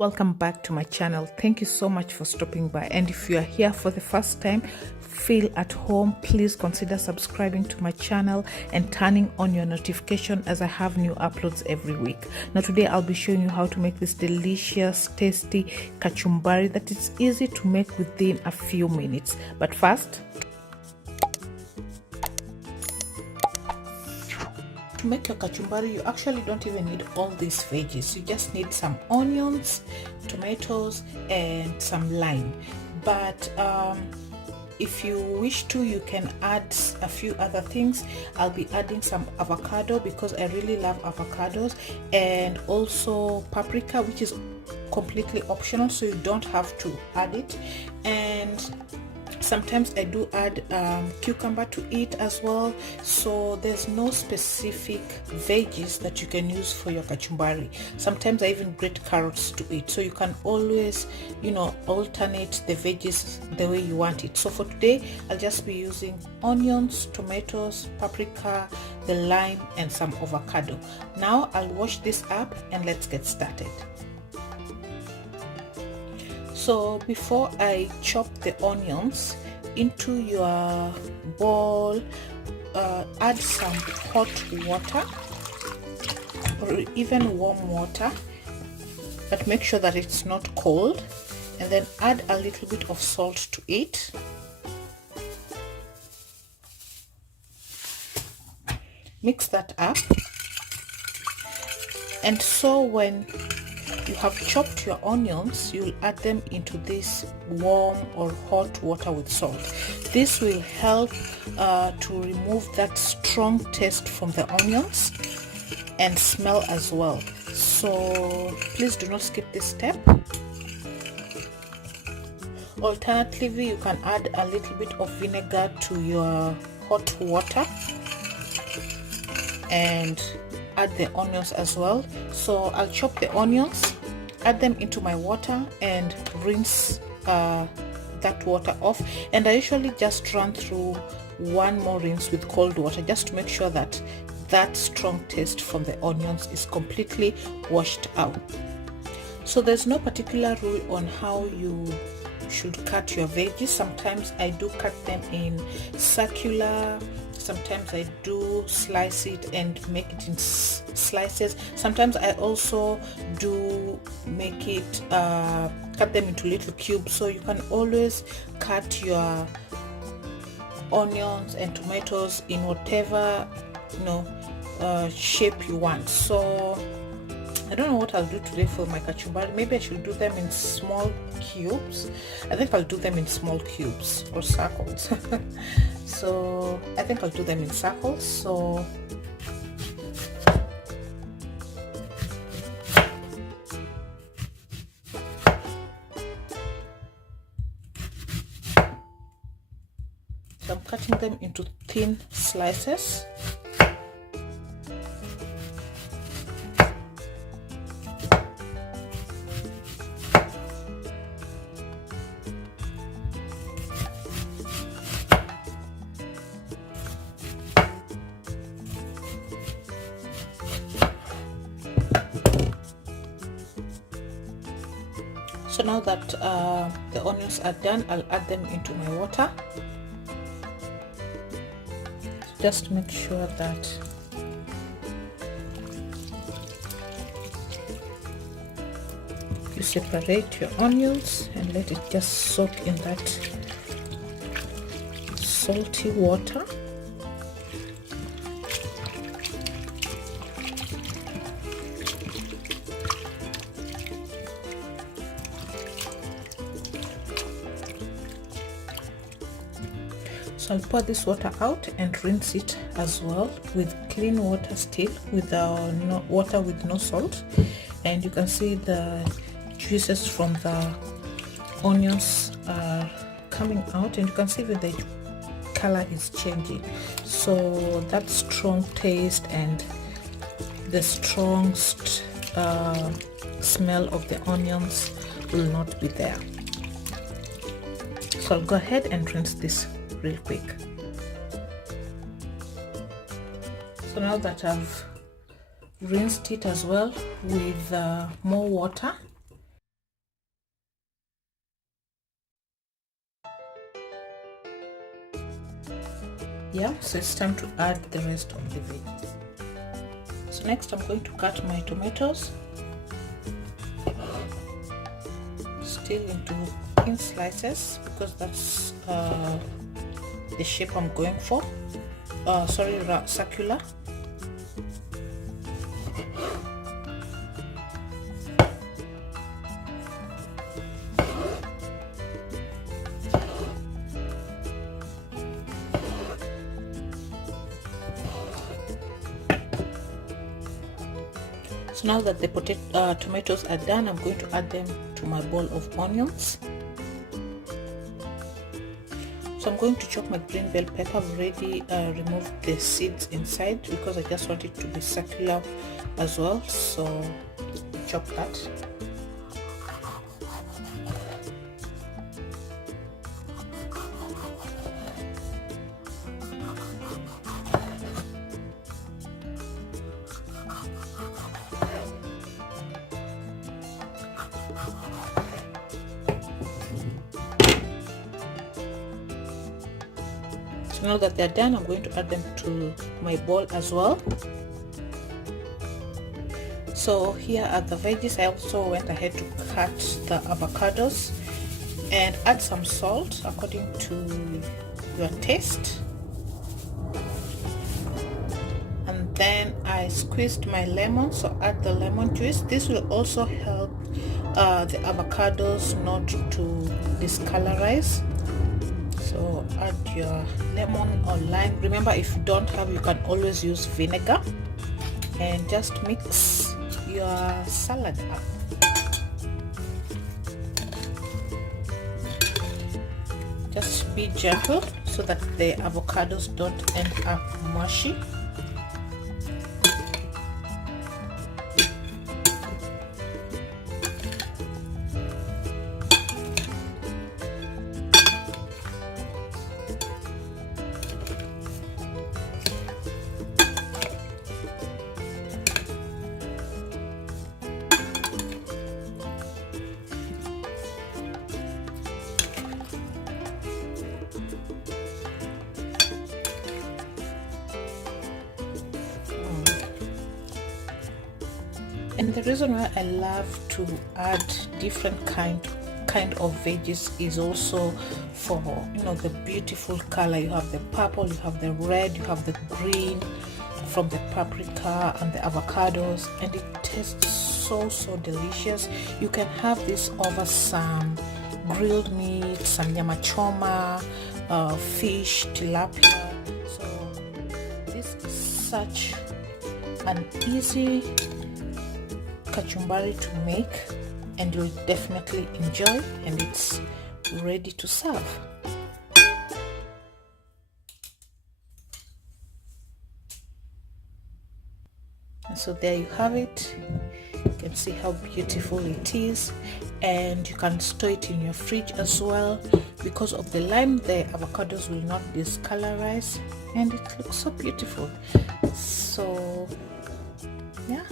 Welcome back to my channel. Thank you so much for stopping by, and if you are here for the first time, feel at home. Please consider subscribing to my channel and turning on your notification as I have new uploads every week. Now today I'll be showing you how to make this delicious tasty kachumbari that is easy to make within a few minutes. But first, to make your kachumbari, you actually don't even need all these veggies. You just need some onions, tomatoes, and some lime. But if you wish to, you can add a few other things. I'll be adding some avocado because I really love avocados, and also paprika, which is completely optional, so you don't have to add it. And sometimes I do add cucumber to it as well. So there's no specific veggies that you can use for your kachumbari. Sometimes I even grate carrots to it, so you can always, alternate the veggies the way you want it. So for today I'll just be using onions, tomatoes, paprika, the lime, and some avocado. Now I'll wash this up and let's get started. So before I chop the onions, into your bowl add some hot water or even warm water, but make sure that it's not cold, and then add a little bit of salt to it. Mix that up, and so when you have chopped your onions, you'll add them into this warm or hot water with salt. This will help to remove that strong taste from the onions and smell as well. So please do not skip this step. Alternatively, you can add a little bit of vinegar to your hot water and add the onions as well. So I'll chop the onions, add them into my water, and rinse that water off. And I usually just run through one more rinse with cold water just to make sure that that strong taste from the onions is completely washed out. So there's no particular rule on how you should cut your veggies. Sometimes I do cut them in circular, sometimes I do slice it and make it in slices. Sometimes I also do make it cut them into little cubes. So you can always cut your onions and tomatoes in whatever shape you want. So I don't know what I'll do today for my kachumbari. Maybe I should do them in small cubes. I think I'll do them in small cubes or circles. So I think I'll do them in circles. So I'm cutting them into thin slices. So now that the onions are done, I'll add them into my water. Just make sure that you separate your onions and let it just soak in that salty water. So I'll pour this water out and rinse it as well with clean water, still with water with no salt. And you can see the juices from the onions are coming out, and you can see that the color is changing. So that strong taste and the strong smell of the onions will not be there. So I'll go ahead and rinse this real quick. So now that I've rinsed it as well with more water, Yeah, so it's time to add the rest of the veggies. So next I'm going to cut my tomatoes still into thin slices because that's the shape I'm going for. Circular. So now that the tomatoes are done, I'm going to add them to my bowl of onions. So I'm going to chop my green bell pepper. I've already removed the seeds inside because I just want it to be circular as well. So chop that. So now that they're done, I'm going to add them to my bowl as well. So here are the veggies. I also went ahead to cut the avocados and add some salt according to your taste. And then I squeezed my lemon, so add the lemon juice. This will also help the avocados not to discolorize. So add your lemon or lime. Remember, if you don't have, you can always use vinegar, and just mix your salad up. Just be gentle so that the avocados don't end up mushy. And the reason why I love to add different kind of veggies is also for, you know, the beautiful color. You have the purple, you have the red, you have the green from the paprika and the avocados, and it tastes so delicious. You can have this over some grilled meat, some nyama choma, fish, tilapia. So this is such an easy kachumbari to make, and you'll definitely enjoy, and it's ready to serve. And so there you have it. You can see how beautiful it is, and you can store it in your fridge as well. Because of the lime, the avocados will not discolorize, and it looks so beautiful. So yeah,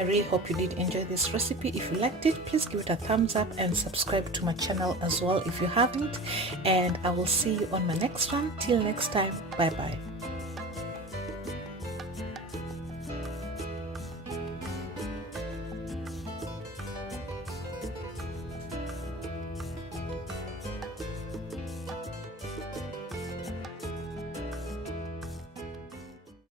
I really hope you did enjoy this recipe. If you liked it, please give it a thumbs up and subscribe to my channel as well if you haven't, and I will see you on my next one. Till next time, bye bye.